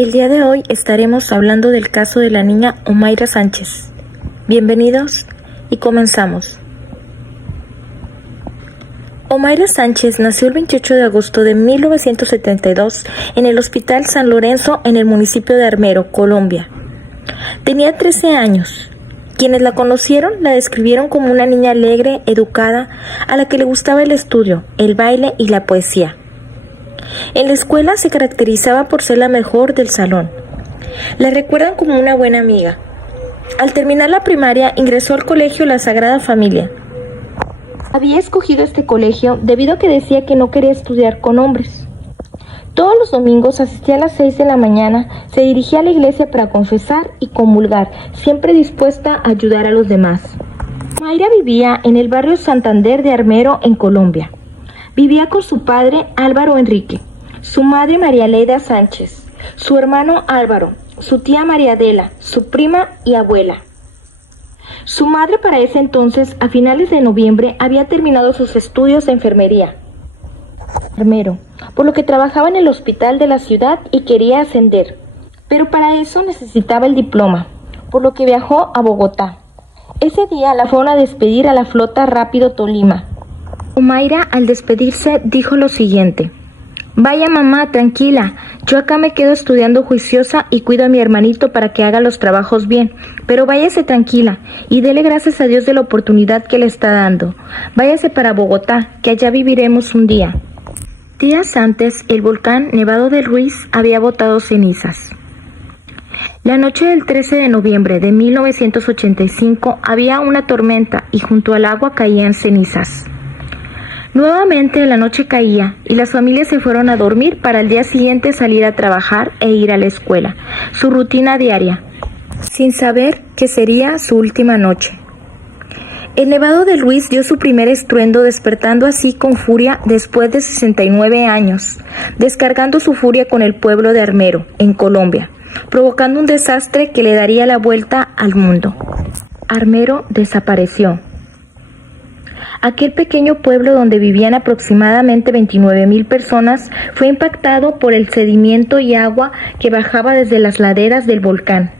El día de hoy estaremos hablando del caso de la niña Omaira Sánchez. Bienvenidos y comenzamos. Omaira Sánchez nació el 28 de agosto de 1972 en el Hospital San Lorenzo en el municipio de Armero, Colombia. Tenía 13 años. Quienes la conocieron la describieron como una niña alegre, educada, a la que le gustaba el estudio, el baile y la poesía. En la escuela se caracterizaba por ser la mejor del salón. La recuerdan como una buena amiga. Al terminar la primaria ingresó al colegio La Sagrada Familia. Había escogido este colegio debido a que decía que no quería estudiar con hombres. Todos los domingos asistía a las 6 de la mañana, se dirigía a la iglesia para confesar y comulgar, siempre dispuesta a ayudar a los demás. Mayra vivía en el barrio Santander de Armero, en Colombia. Vivía con su padre Álvaro Enrique, su madre María Leida Sánchez, su hermano Álvaro, su tía María Adela, su prima y abuela. Su madre para ese entonces, a finales de noviembre, había terminado sus estudios de enfermería. Armero, por lo que trabajaba en el hospital de la ciudad y quería ascender, pero para eso necesitaba el diploma, por lo que viajó a Bogotá. Ese día la fueron a despedir a la flota Rápido Tolima. Omaira, al despedirse, dijo lo siguiente: «Vaya mamá, tranquila, yo acá me quedo estudiando juiciosa y cuido a mi hermanito para que haga los trabajos bien, pero váyase tranquila y dele gracias a Dios de la oportunidad que le está dando. Váyase para Bogotá, que allá viviremos un día». Días antes, el volcán Nevado del Ruiz había botado cenizas. La noche del 13 de noviembre de 1985 había una tormenta y junto al agua caían cenizas. Nuevamente la noche caía y las familias se fueron a dormir para al día siguiente salir a trabajar e ir a la escuela, su rutina diaria, sin saber que sería su última noche. El Nevado del Ruiz dio su primer estruendo, despertando así con furia después de 69 años, descargando su furia con el pueblo de Armero, en Colombia, provocando un desastre que le daría la vuelta al mundo. Armero desapareció. Aquel pequeño pueblo donde vivían aproximadamente 29,000 personas fue impactado por el sedimento y agua que bajaba desde las laderas del volcán.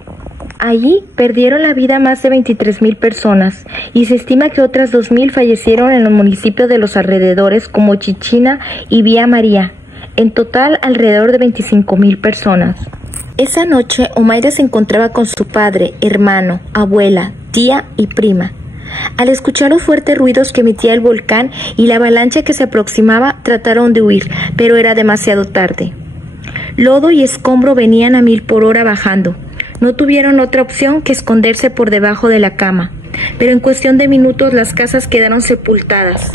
Allí perdieron la vida más de 23,000 personas y se estima que otras 2,000 fallecieron en los municipios de los alrededores como Chichina y Vía María. En total, alrededor de 25,000 personas. Esa noche, Omaira se encontraba con su padre, hermano, abuela, tía y prima. Al escuchar los fuertes ruidos que emitía el volcán y la avalancha que se aproximaba, trataron de huir, pero era demasiado tarde. Lodo y escombro venían a 1,000 por hora bajando. No tuvieron otra opción que esconderse por debajo de la cama, pero en cuestión de minutos las casas quedaron sepultadas.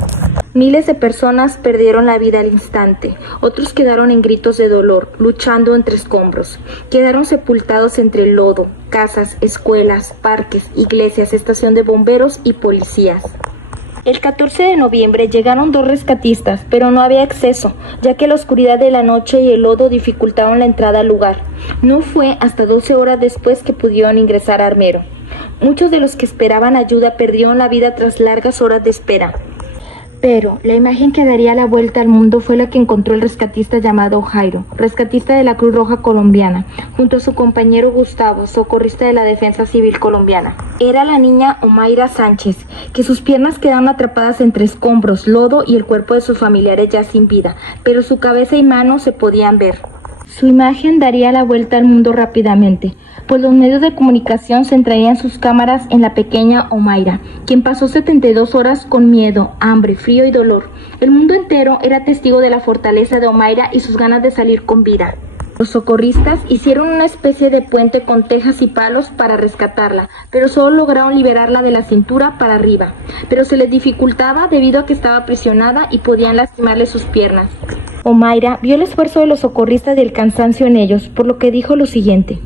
Miles de personas perdieron la vida al instante, otros quedaron en gritos de dolor, luchando entre escombros. Quedaron sepultados entre el lodo, casas, escuelas, parques, iglesias, estación de bomberos y policías. El 14 de noviembre llegaron 2 rescatistas, pero no había acceso, ya que la oscuridad de la noche y el lodo dificultaron la entrada al lugar. No fue hasta 12 horas después que pudieron ingresar a Armero. Muchos de los que esperaban ayuda perdieron la vida tras largas horas de espera. Pero la imagen que daría la vuelta al mundo fue la que encontró el rescatista llamado Jairo, rescatista de la Cruz Roja Colombiana, junto a su compañero Gustavo, socorrista de la Defensa Civil Colombiana. Era la niña Omaira Sánchez, que sus piernas quedaron atrapadas entre escombros, lodo y el cuerpo de sus familiares ya sin vida, pero su cabeza y manos se podían ver. Su imagen daría la vuelta al mundo rápidamente, pues los medios de comunicación centrarían sus cámaras en la pequeña Omaira, quien pasó 72 horas con miedo, hambre, frío y dolor. El mundo entero era testigo de la fortaleza de Omaira y sus ganas de salir con vida. Los socorristas hicieron una especie de puente con tejas y palos para rescatarla, pero solo lograron liberarla de la cintura para arriba. Pero se les dificultaba debido a que estaba aprisionada y podían lastimarle sus piernas. Omaira vio el esfuerzo de los socorristas y el cansancio en ellos, por lo que dijo lo siguiente: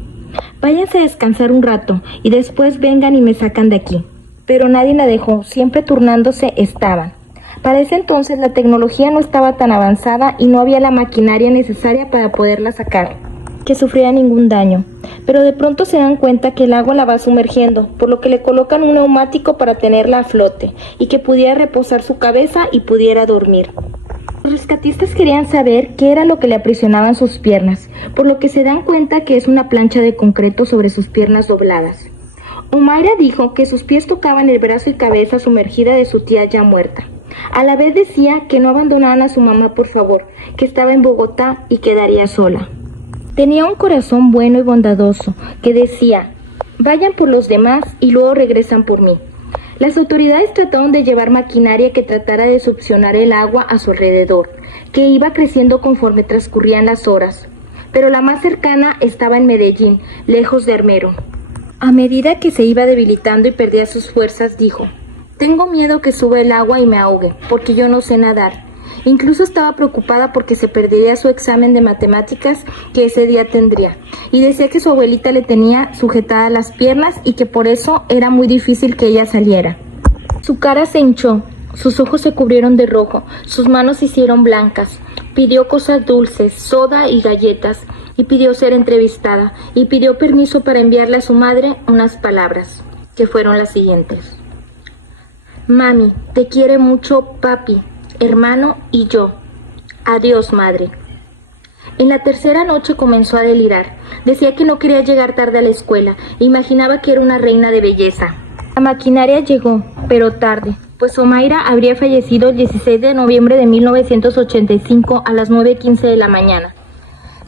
«Váyanse a descansar un rato y después vengan y me sacan de aquí». Pero nadie la dejó, siempre turnándose estaban. Para ese entonces la tecnología no estaba tan avanzada y no había la maquinaria necesaria para poderla sacar, que sufriera ningún daño. Pero de pronto se dan cuenta que el agua la va sumergiendo, por lo que le colocan un neumático para tenerla a flote y que pudiera reposar su cabeza y pudiera dormir. Los rescatistas querían saber qué era lo que le aprisionaba en sus piernas, por lo que se dan cuenta que es una plancha de concreto sobre sus piernas dobladas. Omaira dijo que sus pies tocaban el brazo y cabeza sumergida de su tía ya muerta. A la vez decía que no abandonaran a su mamá, por favor, que estaba en Bogotá y quedaría sola. Tenía un corazón bueno y bondadoso, que decía: vayan por los demás y luego regresan por mí. Las autoridades trataron de llevar maquinaria que tratara de succionar el agua a su alrededor, que iba creciendo conforme transcurrían las horas, pero la más cercana estaba en Medellín, lejos de Armero. A medida que se iba debilitando y perdía sus fuerzas, dijo: tengo miedo que suba el agua y me ahogue, porque yo no sé nadar. Incluso estaba preocupada porque se perdería su examen de matemáticas que ese día tendría, y decía que su abuelita le tenía sujetadas las piernas y que por eso era muy difícil que ella saliera. Su cara se hinchó, sus ojos se cubrieron de rojo, sus manos se hicieron blancas. Pidió cosas dulces, soda y galletas, y pidió ser entrevistada, y pidió permiso para enviarle a su madre unas palabras, que fueron las siguientes: mami, te quiere mucho papi, hermano y yo. Adiós, madre. En la tercera noche comenzó a delirar. Decía que no quería llegar tarde a la escuela e imaginaba que era una reina de belleza. La maquinaria llegó, pero tarde, pues Omaira habría fallecido el 16 de noviembre de 1985 a las 9:15 de la mañana.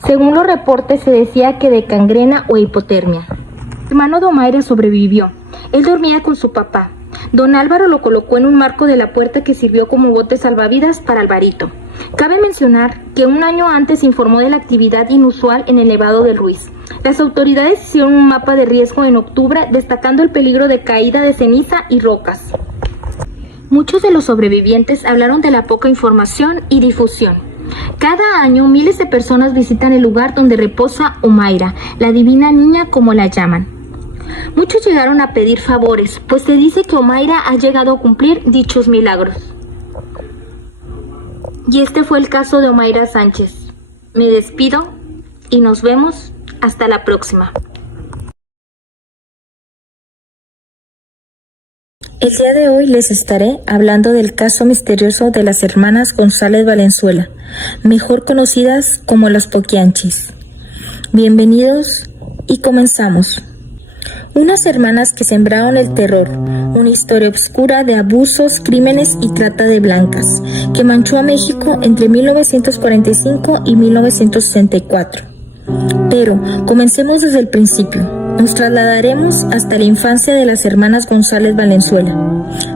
Según los reportes, se decía que de gangrena o hipotermia. El hermano de Omaira sobrevivió. Él dormía con su papá. Don Álvaro lo colocó en un marco de la puerta que sirvió como bote salvavidas para Alvarito. Cabe mencionar que un año antes informó de la actividad inusual en el Nevado del Ruiz. Las autoridades hicieron un mapa de riesgo en octubre, destacando el peligro de caída de ceniza y rocas. Muchos de los sobrevivientes hablaron de la poca información y difusión. Cada año miles de personas visitan el lugar donde reposa Omaira, la divina niña como la llaman. Muchos llegaron a pedir favores, pues se dice que Omaira ha llegado a cumplir dichos milagros. Y este fue el caso de Omaira Sánchez. Me despido y nos vemos hasta la próxima. El día de hoy les estaré hablando del caso misterioso de las hermanas González Valenzuela, mejor conocidas como las Poquianchis. Bienvenidos y comenzamos. Unas hermanas que sembraron el terror, una historia oscura de abusos, crímenes y trata de blancas, que manchó a México entre 1945 y 1964. Pero comencemos desde el principio. Nos trasladaremos hasta la infancia de las hermanas González Valenzuela,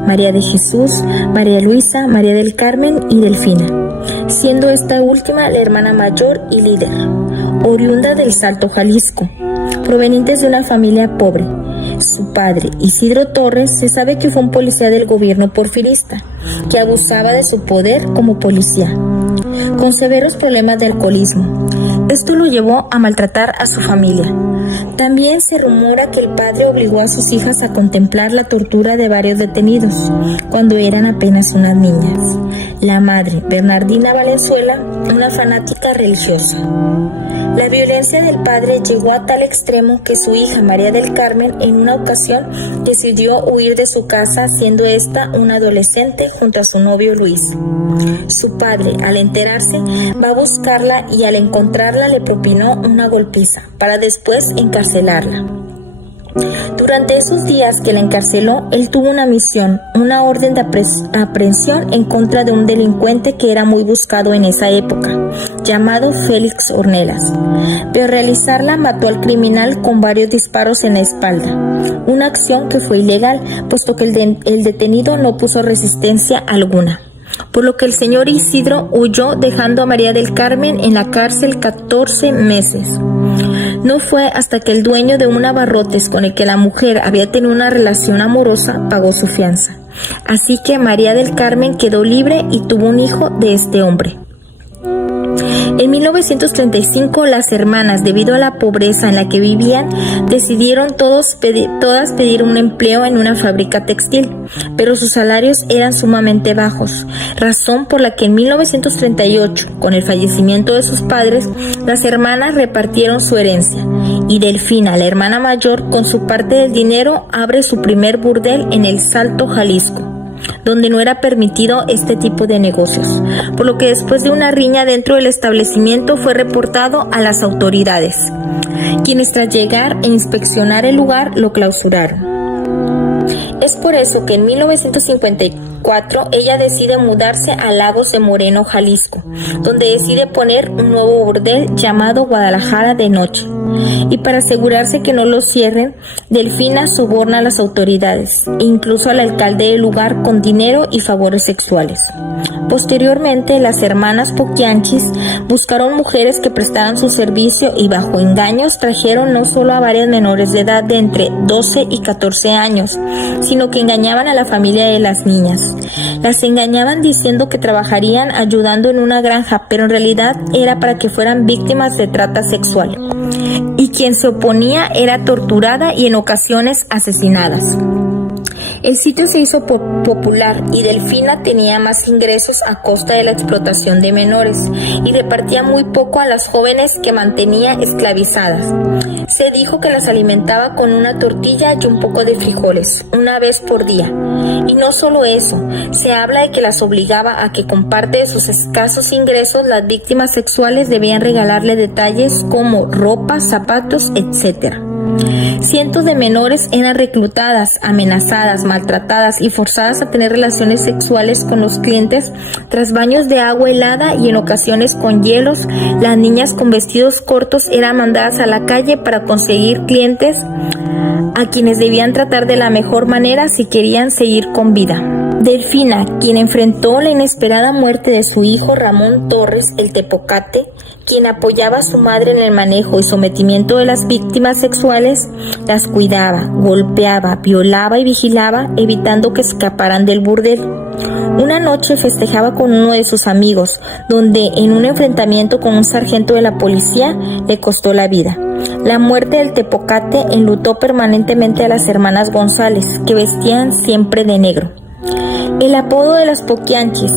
María de Jesús, María Luisa, María del Carmen y Delfina, siendo esta última la hermana mayor y líder, oriunda del Salto, Jalisco, provenientes de una familia pobre. Su padre, Isidro Torres, se sabe que fue un policía del gobierno porfirista, que abusaba de su poder como policía, con severos problemas de alcoholismo. Esto lo llevó a maltratar a su familia. También se rumora que el padre obligó a sus hijas a contemplar la tortura de varios detenidos, cuando eran apenas unas niñas. La madre, Bernardina Valenzuela, una fanática religiosa. La violencia del padre llegó a tal extremo que su hija María del Carmen en una ocasión decidió huir de su casa, siendo esta una adolescente junto a su novio Luis. Su padre, al enterarse, va a buscarla y al encontrarla le propinó una golpiza para después encarcelarla. Durante esos días que la encarceló, él tuvo una misión, una orden de aprehensión en contra de un delincuente que era muy buscado en esa época, llamado Félix Ornelas. Pero realizarla mató al criminal con varios disparos en la espalda, una acción que fue ilegal, puesto que el detenido no puso resistencia alguna, por lo que el señor Isidro huyó, dejando a María del Carmen en la cárcel 14 meses. No fue hasta que el dueño de un abarrotes con el que la mujer había tenido una relación amorosa pagó su fianza. Así que María del Carmen quedó libre y tuvo un hijo de este hombre. En 1935, las hermanas, debido a la pobreza en la que vivían, decidieron todas pedir un empleo en una fábrica textil, pero sus salarios eran sumamente bajos, razón por la que en 1938, con el fallecimiento de sus padres, las hermanas repartieron su herencia, y Delfina, la hermana mayor, con su parte del dinero, abre su primer burdel en el Salto, Jalisco. donde no era permitido este tipo de negocios, por lo que después de una riña dentro del establecimiento fue reportado a las autoridades, quienes tras llegar e inspeccionar el lugar lo clausuraron. Es por eso que en 1954 ella decide mudarse a Lagos de Moreno, Jalisco, donde decide poner un nuevo burdel llamado Guadalajara de Noche. Y para asegurarse que no lo cierren, Delfina soborna a las autoridades, e incluso al alcalde del lugar con dinero y favores sexuales. Posteriormente, las hermanas Poquianchis buscaron mujeres que prestaran su servicio y bajo engaños trajeron no solo a varias menores de edad de entre 12 y 14 años, sino que engañaban a la familia de las niñas. Las engañaban diciendo que trabajarían ayudando en una granja, pero en realidad era para que fueran víctimas de trata sexual. Y quien se oponía era torturada y en ocasiones asesinadas. El sitio se hizo popular y Delfina tenía más ingresos a costa de la explotación de menores y repartía muy poco a las jóvenes que mantenía esclavizadas. Se dijo que las alimentaba con una tortilla y un poco de frijoles, una vez por día. Y no solo eso, se habla de que las obligaba a que con parte de sus escasos ingresos las víctimas sexuales debían regalarle detalles como ropa, zapatos, etc. Cientos de menores eran reclutadas, amenazadas, maltratadas y forzadas a tener relaciones sexuales con los clientes tras baños de agua helada y en ocasiones con hielos. Las niñas con vestidos cortos eran mandadas a la calle para conseguir clientes a quienes debían tratar de la mejor manera si querían seguir con vida. Delfina, quien enfrentó la inesperada muerte de su hijo Ramón Torres el Tepocate, quien apoyaba a su madre en el manejo y sometimiento de las víctimas sexuales, las cuidaba, golpeaba, violaba y vigilaba, evitando que escaparan del burdel. Una noche festejaba con uno de sus amigos, donde en un enfrentamiento con un sargento de la policía le costó la vida. La muerte del Tepocate enlutó permanentemente a las hermanas González, que vestían siempre de negro. El apodo de las Poquianchis.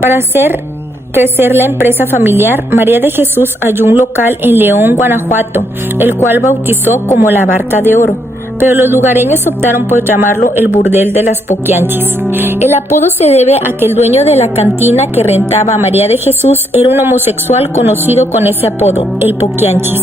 Para hacer crecer la empresa familiar, María de Jesús halló un local en León, Guanajuato, el cual bautizó como la Barca de Oro, pero los lugareños optaron por llamarlo el Burdel de las Poquianchis. El apodo se debe a que el dueño de la cantina que rentaba a María de Jesús era un homosexual conocido con ese apodo, el Poquianchis.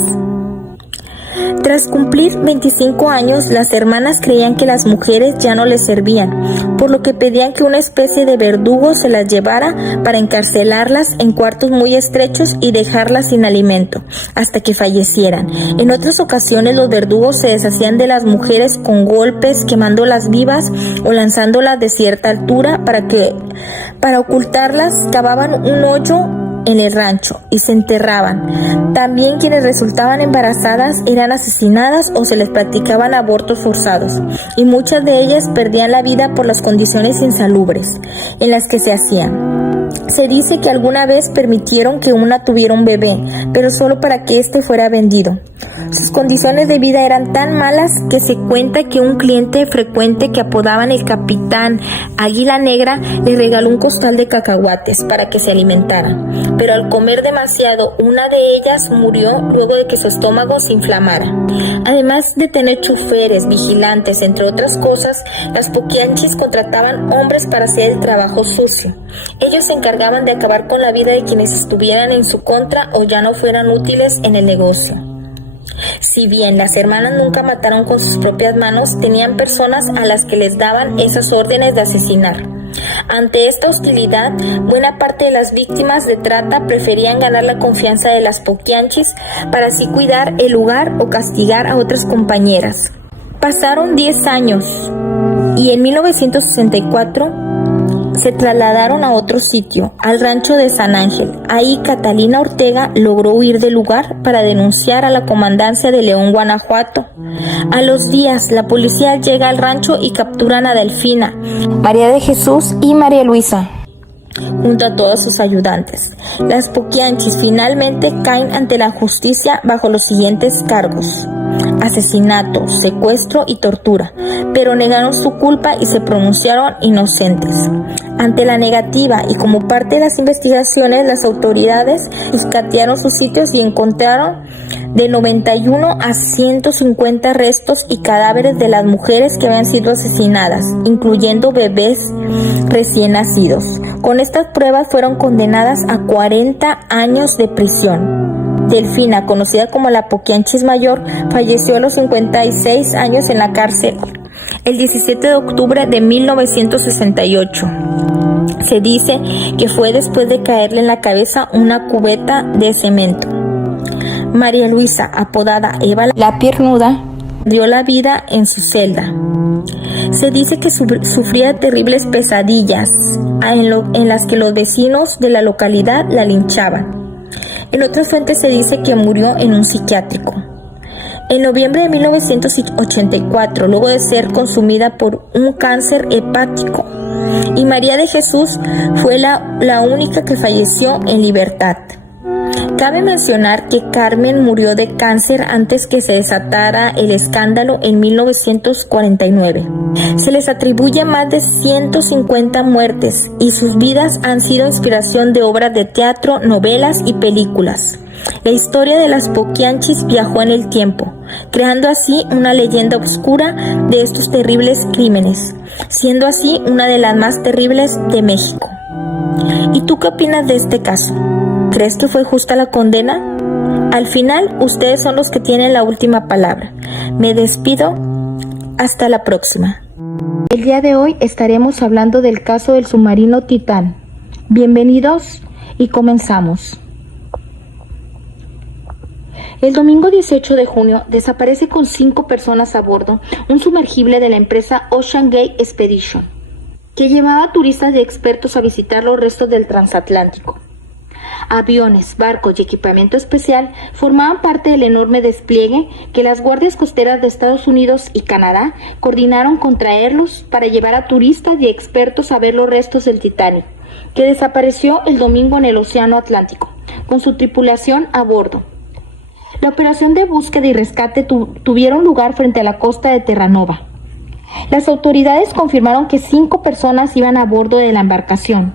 Tras cumplir 25 años, las hermanas creían que las mujeres ya no les servían, por lo que pedían que una especie de verdugo se las llevara para encarcelarlas en cuartos muy estrechos y dejarlas sin alimento, hasta que fallecieran. En otras ocasiones los verdugos se deshacían de las mujeres con golpes, quemándolas vivas o lanzándolas de cierta altura para ocultarlas, cavaban un hoyo en el rancho y se enterraban. También quienes resultaban embarazadas eran asesinadas o se les practicaban abortos forzados, y muchas de ellas perdían la vida por las condiciones insalubres en las que se hacían. Se dice que alguna vez permitieron que una tuviera un bebé, pero solo para que éste fuera vendido. Sus condiciones de vida eran tan malas que se cuenta que un cliente frecuente que apodaban el Capitán Águila Negra le regaló un costal de cacahuates para que se alimentaran, pero al comer demasiado, una de ellas murió luego de que su estómago se inflamara. Además de tener choferes, vigilantes, entre otras cosas, las Poquianchis contrataban hombres para hacer el trabajo sucio. Ellos se encargaban de acabar con la vida de quienes estuvieran en su contra o ya no fueran útiles en el negocio. Si bien las hermanas nunca mataron con sus propias manos, tenían personas a las que les daban esas órdenes de asesinar. Ante esta hostilidad, buena parte de las víctimas de trata preferían ganar la confianza de las Poquianchis para así cuidar el lugar o castigar a otras compañeras. Pasaron 10 años y en 1964 se trasladaron a otro sitio, al rancho de San Ángel. Ahí Catalina Ortega logró huir del lugar para denunciar a la comandancia de León, Guanajuato. A los días, la policía llega al rancho y capturan a Delfina, María de Jesús y María Luisa, junto a todos sus ayudantes. Las Poquianchis finalmente caen ante la justicia bajo los siguientes cargos: asesinato, secuestro y tortura, pero negaron su culpa y se pronunciaron inocentes. Ante la negativa y como parte de las investigaciones, las autoridades escatearon sus sitios y encontraron de 91 a 150 restos y cadáveres de las mujeres que habían sido asesinadas, incluyendo bebés recién nacidos. Con estas pruebas fueron condenadas a 40 años de prisión. Delfina, conocida como la Poquianchis Mayor, falleció a los 56 años en la cárcel el 17 de octubre de 1968. Se dice que fue después de caerle en la cabeza una cubeta de cemento. María Luisa, apodada Eva la Piernuda, dio la vida en su celda. Se dice que sufría terribles pesadillas en las que los vecinos de la localidad la linchaban. En otras fuentes se dice que murió en un psiquiátrico. En noviembre de 1984, luego de ser consumida por un cáncer hepático, y María de Jesús fue la única que falleció en libertad. Cabe mencionar que Carmen murió de cáncer antes que se desatara el escándalo en 1949. Se les atribuye más de 150 muertes y sus vidas han sido inspiración de obras de teatro, novelas y películas. La historia de las Poquianchis viajó en el tiempo, creando así una leyenda oscura de estos terribles crímenes, siendo así una de las más terribles de México. ¿Y tú qué opinas de este caso? ¿Crees que fue justa la condena? Al final, ustedes son los que tienen la última palabra. Me despido. Hasta la próxima. El día de hoy estaremos hablando del caso del submarino Titán. Bienvenidos y comenzamos. El domingo 18 de junio desaparece con 5 personas a bordo un sumergible de la empresa Ocean Gate Expedition, que llevaba turistas y expertos a visitar los restos del transatlántico. Aviones, barcos y equipamiento especial formaban parte del enorme despliegue que las guardias costeras de Estados Unidos y Canadá coordinaron con traerlos para llevar a turistas y expertos a ver los restos del Titanic, que desapareció el domingo en el Océano Atlántico, con su tripulación a bordo. La operación de búsqueda y rescate tuvieron lugar frente a la costa de Terranova. Las autoridades confirmaron que 5 personas iban a bordo de la embarcación,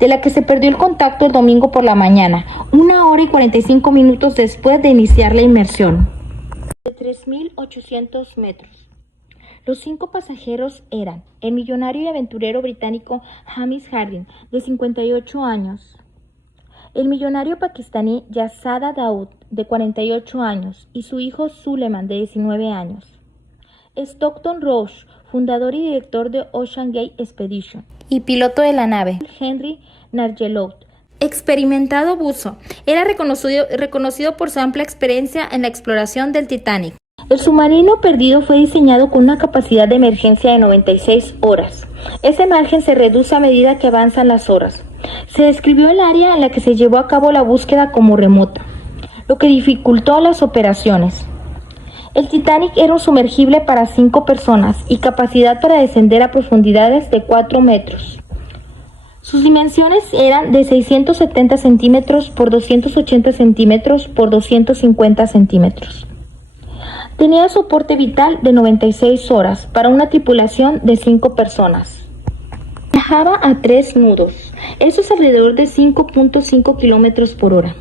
de la que se perdió el contacto el domingo por la mañana, 1 hora y 45 minutos después de iniciar la inmersión. De 3.800 metros. Los 5 pasajeros eran el millonario y aventurero británico Hamish Harding, de 58 años, el millonario pakistaní Yazada Daud, de 48 años, y su hijo Suleiman, de 19 años. Stockton Roche, fundador y director de Ocean Gate Expedition, y piloto de la nave. Henry Nargeolet, experimentado buzo, era reconocido por su amplia experiencia en la exploración del Titanic. El submarino perdido fue diseñado con una capacidad de emergencia de 96 horas. Ese margen se reduce a medida que avanzan las horas. Se describió el área en la que se llevó a cabo la búsqueda como remota, lo que dificultó las operaciones. El Titanic era un sumergible para 5 personas y capacidad para descender a profundidades de 4 metros. Sus dimensiones eran de 670 centímetros por 280 centímetros por 250 centímetros. Tenía soporte vital de 96 horas para una tripulación de 5 personas. Viajaba a 3 nudos, eso es alrededor de 5.5 kilómetros por hora.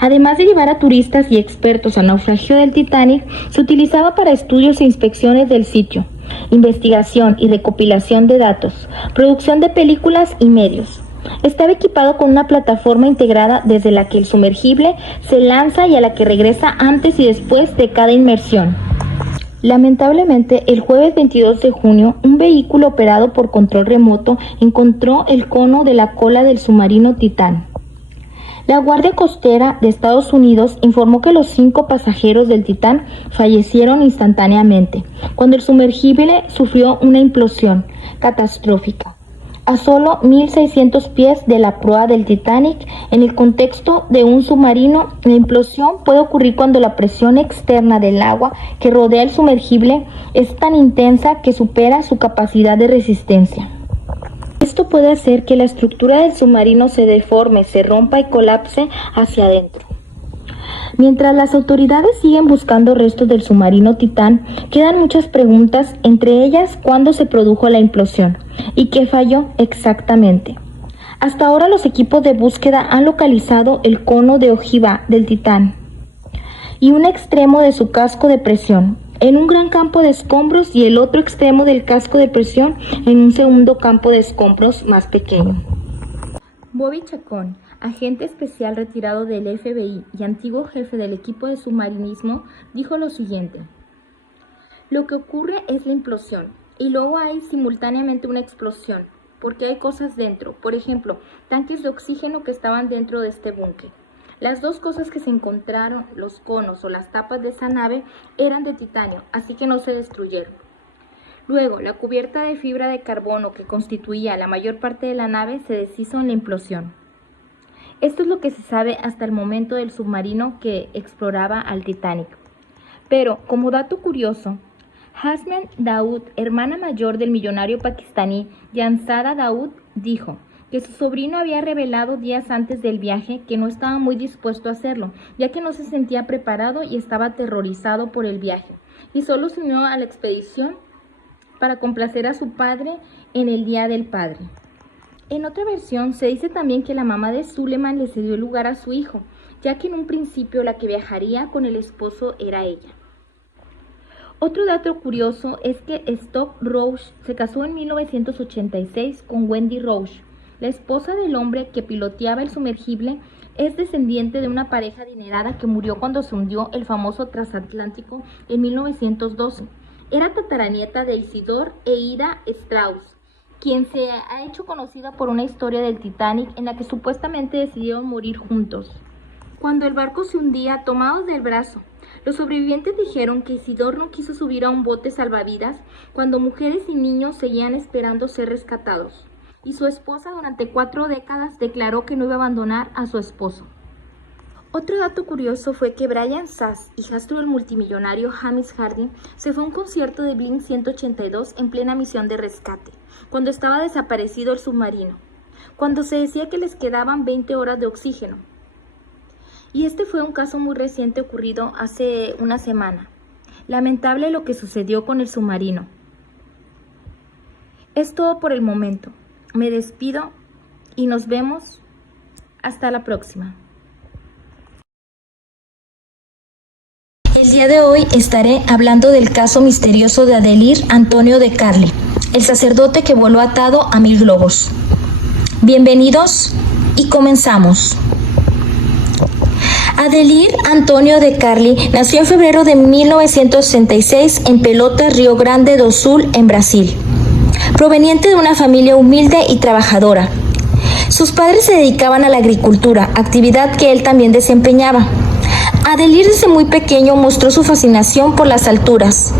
Además de llevar a turistas y expertos al naufragio del Titanic, se utilizaba para estudios e inspecciones del sitio, investigación y recopilación de datos, producción de películas y medios. Estaba equipado con una plataforma integrada desde la que el sumergible se lanza y a la que regresa antes y después de cada inmersión. Lamentablemente, el jueves 22 de junio, un vehículo operado por control remoto encontró el cono de la cola del submarino Titán. La Guardia Costera de Estados Unidos informó que los 5 pasajeros del Titán fallecieron instantáneamente, cuando el sumergible sufrió una implosión catastrófica. A solo 1.600 pies de la proa del Titanic, en el contexto de un submarino, la implosión puede ocurrir cuando la presión externa del agua que rodea el sumergible es tan intensa que supera su capacidad de resistencia. Esto puede hacer que la estructura del submarino se deforme, se rompa y colapse hacia adentro. Mientras las autoridades siguen buscando restos del submarino Titán, quedan muchas preguntas, entre ellas cuándo se produjo la implosión y qué falló exactamente. Hasta ahora los equipos de búsqueda han localizado el cono de ojiva del Titán, y un extremo de su casco de presión en un gran campo de escombros y el otro extremo del casco de presión en un segundo campo de escombros más pequeño. Bobby Chacón, agente especial retirado del FBI y antiguo jefe del equipo de submarinismo, dijo lo siguiente: lo que ocurre es la implosión y luego hay simultáneamente una explosión, porque hay cosas dentro, por ejemplo, tanques de oxígeno que estaban dentro de este búnker. Las dos cosas que se encontraron, los conos o las tapas de esa nave, eran de titanio, así que no se destruyeron. Luego, la cubierta de fibra de carbono que constituía la mayor parte de la nave se deshizo en la implosión. Esto es lo que se sabe hasta el momento del submarino que exploraba al Titanic. Pero, como dato curioso, Hasman Daud, hermana mayor del millonario pakistaní Janzada Daud, dijo que su sobrino había revelado días antes del viaje que no estaba muy dispuesto a hacerlo, ya que no se sentía preparado y estaba aterrorizado por el viaje, y solo se unió a la expedición para complacer a su padre en el Día del Padre. En otra versión se dice también que la mamá de Suleiman le cedió el lugar a su hijo, ya que en un principio la que viajaría con el esposo era ella. Otro dato curioso es que Stock Roche se casó en 1986 con Wendy Roche. La esposa del hombre que piloteaba el sumergible es descendiente de una pareja adinerada que murió cuando se hundió el famoso transatlántico en 1912. Era tataranieta de Isidor e Ida Strauss, quien se ha hecho conocida por una historia del Titanic en la que supuestamente decidieron morir juntos. Cuando el barco se hundía, tomados del brazo, los sobrevivientes dijeron que Isidor no quiso subir a un bote salvavidas cuando mujeres y niños seguían esperando ser rescatados, y su esposa durante 4 décadas declaró que no iba a abandonar a su esposo. Otro dato curioso fue que Brian Sass, hijastro del multimillonario Hamish Harding, se fue a un concierto de Blink 182 en plena misión de rescate, cuando estaba desaparecido el submarino, cuando se decía que les quedaban 20 horas de oxígeno. Y este fue un caso muy reciente ocurrido hace una semana. Lamentable lo que sucedió con el submarino. Es todo por el momento. Me despido y nos vemos hasta la próxima. El día de hoy estaré hablando del caso misterioso de Adelir Antonio de Carli, el sacerdote que voló atado a 1000 globos. Bienvenidos y comenzamos. Adelir Antonio de Carli nació en febrero de 1966 en Pelotas, Río Grande do Sul, en Brasil, proveniente de una familia humilde y trabajadora. Sus padres se dedicaban a la agricultura, actividad que él también desempeñaba. Adelir desde muy pequeño mostró su fascinación por las alturas,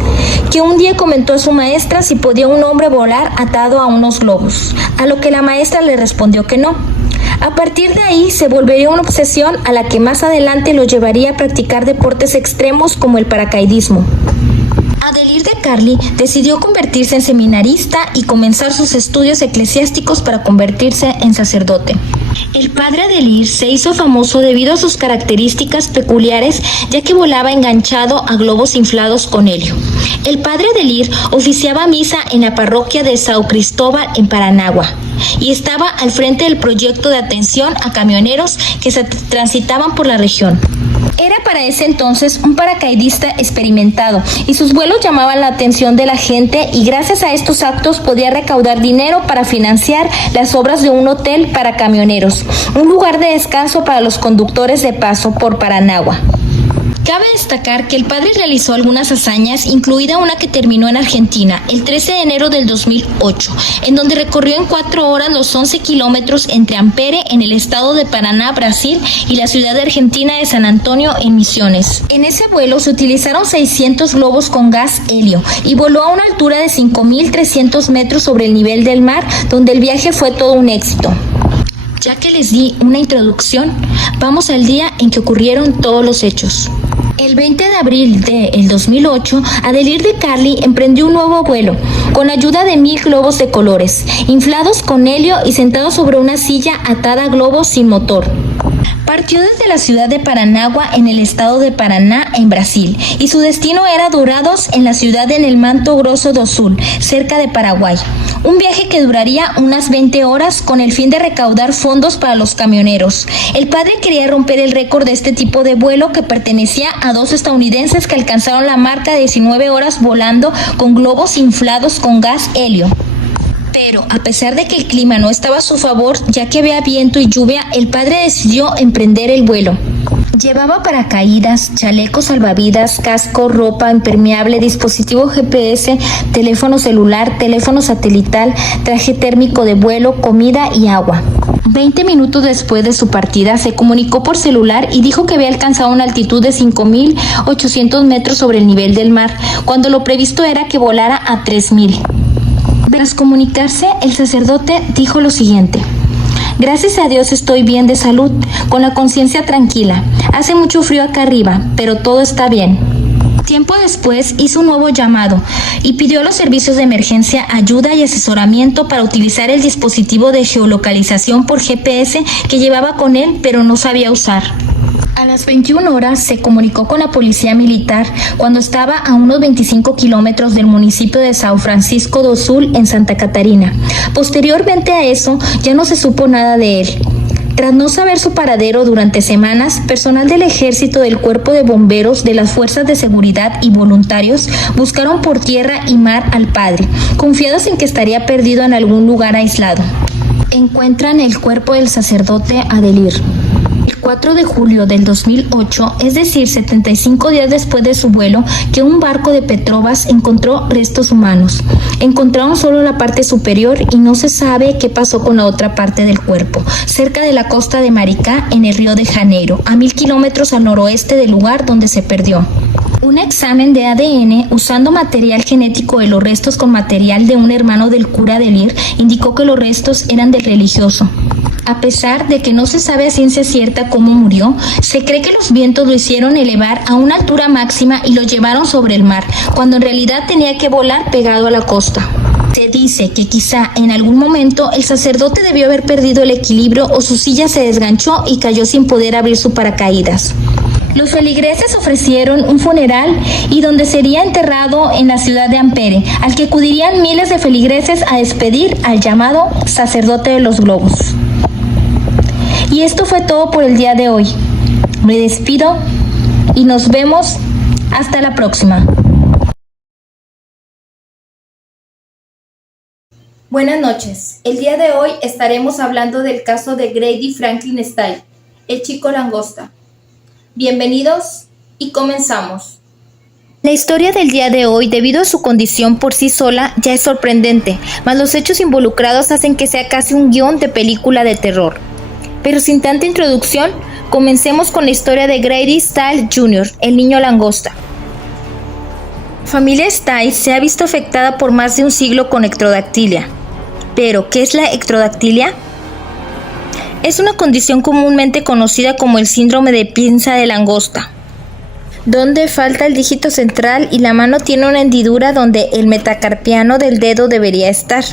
que un día comentó a su maestra si podía un hombre volar atado a unos globos, a lo que la maestra le respondió que no. A partir de ahí se volvería una obsesión a la que más adelante lo llevaría a practicar deportes extremos como el paracaidismo. Adelir de Carli decidió convertirse en seminarista y comenzar sus estudios eclesiásticos para convertirse en sacerdote. El padre Adelir se hizo famoso debido a sus características peculiares, ya que volaba enganchado a globos inflados con helio. El padre Adelir oficiaba misa en la parroquia de São Cristóbal en Paranagua y estaba al frente del proyecto de atención a camioneros que se transitaban por la región. Era para ese entonces un paracaidista experimentado y sus vuelos llamaban la atención de la gente, y gracias a estos actos podía recaudar dinero para financiar las obras de un hotel para camioneros, un lugar de descanso para los conductores de paso por Paranagua. Cabe destacar que el padre realizó algunas hazañas, incluida una que terminó en Argentina el 13 de enero del 2008, en donde recorrió en 4 horas los 11 kilómetros entre Ampere, en el estado de Paraná, Brasil, y la ciudad de Argentina de San Antonio, en Misiones. En ese vuelo se utilizaron 600 globos con gas helio y voló a una altura de 5.300 metros sobre el nivel del mar, donde el viaje fue todo un éxito. Ya que les di una introducción, vamos al día en que ocurrieron todos los hechos. El 20 de abril del 2008, Adelir de Carli emprendió un nuevo vuelo, con ayuda de 1000 globos de colores, inflados con helio y sentados sobre una silla atada a globos sin motor. Partió desde la ciudad de Paranagua en el estado de Paraná, en Brasil, y su destino era Dourados, en la ciudad en el Mato Grosso do Sul, cerca de Paraguay. Un viaje que duraría unas 20 horas con el fin de recaudar fondos para los camioneros. El padre quería romper el récord de este tipo de vuelo que pertenecía a dos estadounidenses que alcanzaron la marca de 19 horas volando con globos inflados con gas helio. Pero, a pesar de que el clima no estaba a su favor, ya que había viento y lluvia, el padre decidió emprender el vuelo. Llevaba paracaídas, chalecos salvavidas, casco, ropa impermeable, dispositivo GPS, teléfono celular, teléfono satelital, traje térmico de vuelo, comida y agua. 20 minutos después de su partida, se comunicó por celular y dijo que había alcanzado una altitud de 5.800 metros sobre el nivel del mar, cuando lo previsto era que volara a 3.000. Tras comunicarse, el sacerdote dijo lo siguiente: gracias a Dios estoy bien de salud, con la conciencia tranquila. Hace mucho frío acá arriba, pero todo está bien. Tiempo después hizo un nuevo llamado y pidió a los servicios de emergencia ayuda y asesoramiento para utilizar el dispositivo de geolocalización por GPS que llevaba con él, pero no sabía usar. A las 21 horas se comunicó con la policía militar cuando estaba a unos 25 kilómetros del municipio de São Francisco do Sul, en Santa Catarina. Posteriormente a eso, ya no se supo nada de él. Tras no saber su paradero durante semanas, personal del ejército, del cuerpo de bomberos, de las fuerzas de seguridad y voluntarios buscaron por tierra y mar al padre, confiados en que estaría perdido en algún lugar aislado. Encuentran el cuerpo del sacerdote Adelir. El 4 de julio del 2008, es decir, 75 días después de su vuelo, que un barco de Petrobras encontró restos humanos. Encontraron solo la parte superior y no se sabe qué pasó con la otra parte del cuerpo, cerca de la costa de Maricá, en el Río de Janeiro, a 1.000 kilómetros al noroeste del lugar donde se perdió. Un examen de ADN usando material genético de los restos con material de un hermano del cura Adelir indicó que los restos eran del religioso. A pesar de que no se sabe a ciencia cierta cómo murió, se cree que los vientos lo hicieron elevar a una altura máxima y lo llevaron sobre el mar, cuando en realidad tenía que volar pegado a la costa. Se dice que quizá en algún momento el sacerdote debió haber perdido el equilibrio o su silla se desganchó y cayó sin poder abrir su paracaídas. Los feligreses ofrecieron un funeral y donde sería enterrado en la ciudad de Ampere, al que acudirían miles de feligreses a despedir al llamado sacerdote de los globos. Y esto fue todo por el día de hoy. Me despido y nos vemos hasta la próxima. Buenas noches. El día de hoy estaremos hablando del caso de Grady Franklin Stiles, el chico langosta. Bienvenidos y comenzamos. La historia del día de hoy, debido a su condición por sí sola, ya es sorprendente, mas los hechos involucrados hacen que sea casi un guión de película de terror. Pero sin tanta introducción, comencemos con la historia de Grady Stiles Jr., el niño langosta. La familia Stiles se ha visto afectada por más de un siglo con ectrodactilia. Pero, ¿qué es la ectrodactilia? Es una condición comúnmente conocida como el síndrome de pinza de langosta, donde falta el dígito central y la mano tiene una hendidura donde el metacarpiano del dedo debería estar.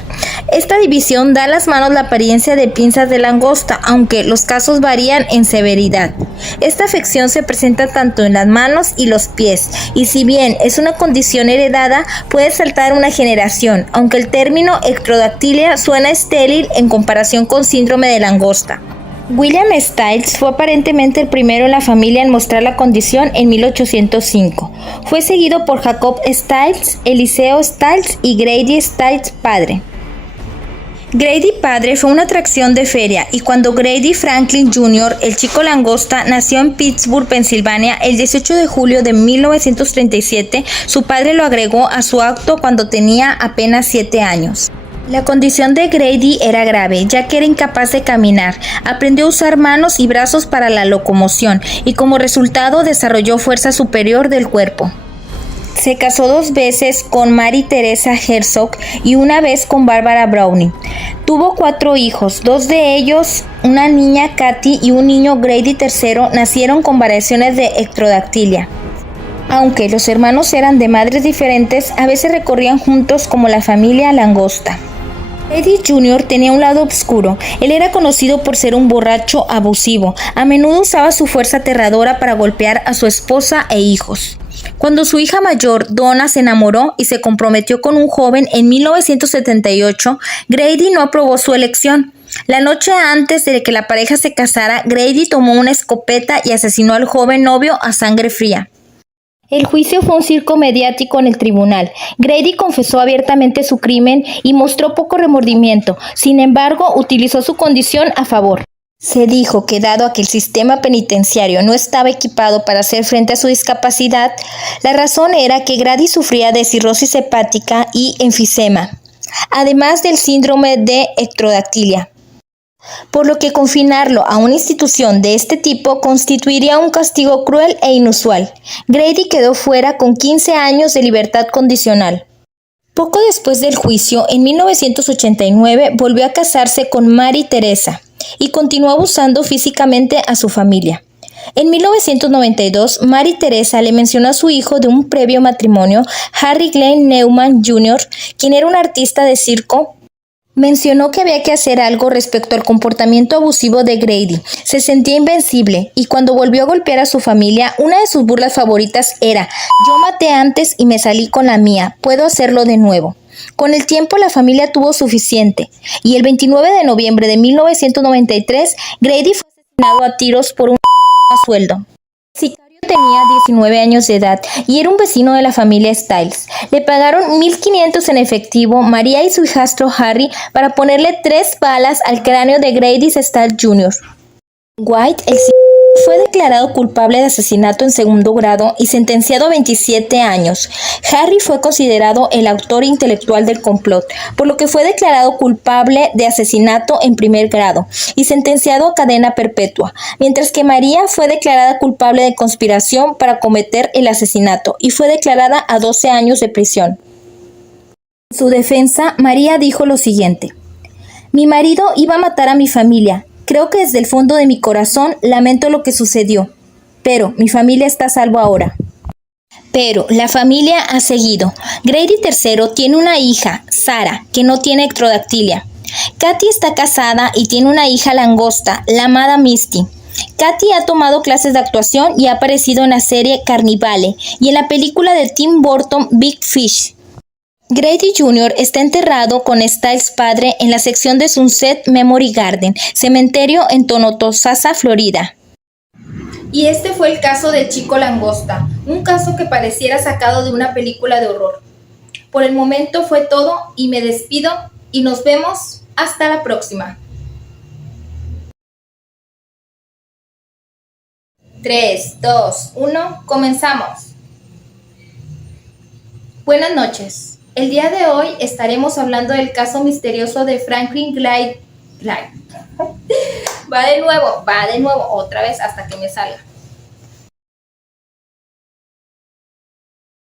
Esta división da a las manos la apariencia de pinzas de langosta, aunque los casos varían en severidad. Esta afección se presenta tanto en las manos y los pies, y si bien es una condición heredada, puede saltar una generación, aunque el término ectrodactilia suena estéril en comparación con síndrome de langosta. William Stiles fue aparentemente el primero en la familia en mostrar la condición en 1805. Fue seguido por Jacob Stiles, Eliseo Stiles y Grady Stiles padre. Grady padre fue una atracción de feria y cuando Grady Franklin Jr., el chico langosta, nació en Pittsburgh, Pensilvania, el 18 de julio de 1937, su padre lo agregó a su acto cuando tenía apenas 7 años. La condición de Grady era grave, ya que era incapaz de caminar. Aprendió a usar manos y brazos para la locomoción y como resultado desarrolló fuerza superior del cuerpo. Se casó 2 veces con Mary Teresa Herzog y una vez con Barbara Browning. Tuvo 4 hijos, 2 de ellos, una niña Katy y un niño Grady III, nacieron con variaciones de ectrodactilia. Aunque los hermanos eran de madres diferentes, a veces recorrían juntos como la familia langosta. Eddie Jr. tenía un lado oscuro. Él era conocido por ser un borracho abusivo. A menudo usaba su fuerza aterradora para golpear a su esposa e hijos. Cuando su hija mayor, Donna, se enamoró y se comprometió con un joven en 1978, Grady no aprobó su elección. La noche antes de que la pareja se casara, Grady tomó una escopeta y asesinó al joven novio a sangre fría. El juicio fue un circo mediático en el tribunal. Grady confesó abiertamente su crimen y mostró poco remordimiento. Sin embargo, utilizó su condición a favor. Se dijo que dado a que el sistema penitenciario no estaba equipado para hacer frente a su discapacidad, la razón era que Grady sufría de cirrosis hepática y enfisema, además del síndrome de ectrodactilia, por lo que confinarlo a una institución de este tipo constituiría un castigo cruel e inusual. Grady quedó fuera con 15 años de libertad condicional. Poco después del juicio, en 1989, volvió a casarse con Mary Teresa y continuó abusando físicamente a su familia. En 1992, Mary Teresa le mencionó a su hijo de un previo matrimonio, Harry Glenn Newman Jr., quien era un artista de circo. Mencionó que había que hacer algo respecto al comportamiento abusivo de Grady. Se sentía invencible y cuando volvió a golpear a su familia, una de sus burlas favoritas era: "Yo maté antes y me salí con la mía, puedo hacerlo de nuevo". Con el tiempo la familia tuvo suficiente y el 29 de noviembre de 1993, Grady fue asesinado a tiros por un a sueldo. El sicario tenía 19 años de edad y era un vecino de la familia Stiles. Le pagaron $1,500 en efectivo María y su hijastro Harry para ponerle 3 balas al cráneo de Grady Stiles Jr. White, el sicario, fue declarado culpable de asesinato en segundo grado y sentenciado a 27 años. Harry fue considerado el autor intelectual del complot, por lo que fue declarado culpable de asesinato en primer grado y sentenciado a cadena perpetua, mientras que María fue declarada culpable de conspiración para cometer el asesinato y fue declarada a 12 años de prisión. En su defensa, María dijo lo siguiente: "Mi marido iba a matar a mi familia. Creo que desde el fondo de mi corazón lamento lo que sucedió, pero mi familia está a salvo ahora". Pero la familia ha seguido. Grady III tiene una hija, Sarah, que no tiene ectrodactilia. Katy está casada y tiene una hija langosta, la amada Misty. Katy ha tomado clases de actuación y ha aparecido en la serie Carnivale y en la película de Tim Burton Big Fish. Grady Jr. está enterrado con Stiles padre en la sección de Sunset Memory Garden, cementerio en Tonotosasa, Florida. Y este fue el caso de Chico Langosta, un caso que pareciera sacado de una película de horror. Por el momento fue todo y me despido y nos vemos hasta la próxima. 3, 2, 1, comenzamos. Buenas noches. El día de hoy estaremos hablando del caso misterioso de Franklin Glyde. Va de nuevo, otra vez hasta que me salga.